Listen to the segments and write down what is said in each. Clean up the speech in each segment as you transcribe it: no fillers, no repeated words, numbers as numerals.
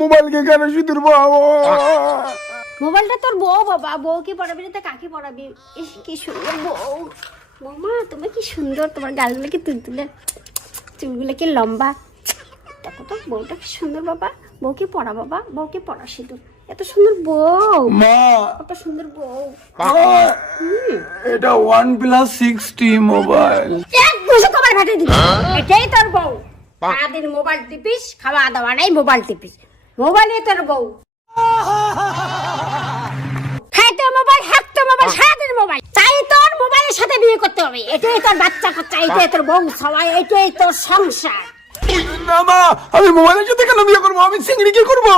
Mobile কে কেন সিঁদুর বাবা? মোবাইলটা তোর বউ বাবা, বউকে পড়াবি না তো কাকে পড়াবি? ইস কি সুন্দর বউ। বৌমা তুমি কি সুন্দর, তোমার গালগুলো কি তুলতুলে, চুলগুলো কি লম্বা। দেখো তো বউটা কি সুন্দর বাবা। বউকে পড়া বাবা, বউকে পড়া সিঁদুর। এত সুন্দর বউ, মা কত সুন্দর বউ। এটা OnePlus 6T মোবাইল। এক বসে তোমার ঘাটে দিবি, এটাই তোর বউ। সারাদিন মোবাইল টিপিস, খাওয়া দাওয়া নাই, মোবাইল টিপিস, মোবাইলই তোর বউ। খাইতে মোবাইল, হাঁটতে মোবাইল, সারাদিন মোবাইল। তাই তোর মোবাইলের সাথে বিয়ে করতে হবে। এটাই তোর বাচ্চা কাচ্চা, এটাই তোর বউ সবাই, এটাই তোর সংসার। না মা, আমি মোবাইলের সাথে কেন বিয়ে করবো? আমি চিংড়ি কি করবো?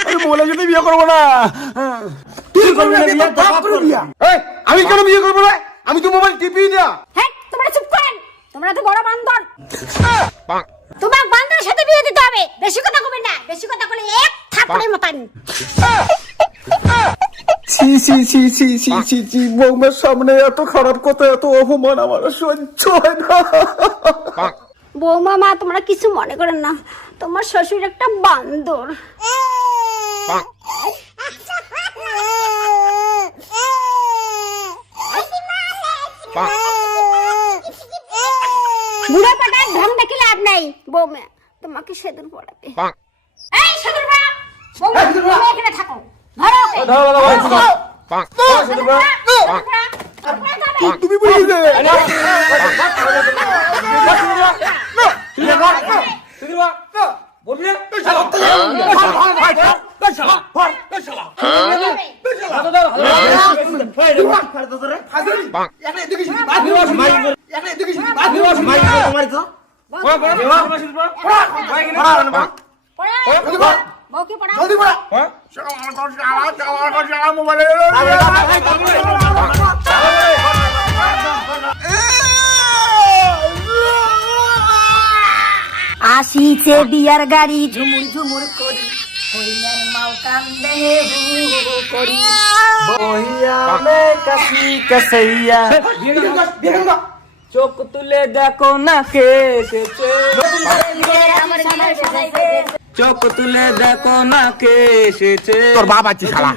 আমি মোবাইলের সাথে বিয়ে করবো না। তুই করবি না বিয়ে? তো বাপ করে বিয়া। এই, আমি কেন বিয়ে করবো না? আমি তো মোবাইল টিপি না। হ্যাঁ, তোমরা চুপ করেন। তোমরা তো বড় বান্দর। তোমার বান্দরের সাথে বিয়ে দিতে হবে। বেশি কথা কবি না, বেশি কথা বলে এক থাপড়ের মতন। ছি ছি ছি ছি ছি ছি ছি, বৌমার সামনে এত খারাপ কথা, এত অপমান আমার সহ্য হয় না। বৌমা মা তোমরা কিছু মনে করেন না, তোমার শ্বশুর একটা বান্দর। বুড়ো পাটার ঢং দেখি লাভ নাই। বৌমা তোমাকে সেদুর পড়াবে। এই সেদুর পড়া, বৌমা তুমি এখানে থাকো। ধরো ওকে। তুমি বলি দে। বউকে পড়া। আসিছে বিয়ার গাড়ি ঝুমুর ঝুমুর করি, হইলার মাও কান্দে হু হু করি। বহিয়া মে কাশি কাসাইয়া চোখ তুলে দেখো না কে এসেছে, চোখ তুলে দেখো না কে এসেছে। তোর বাবা কি শালা?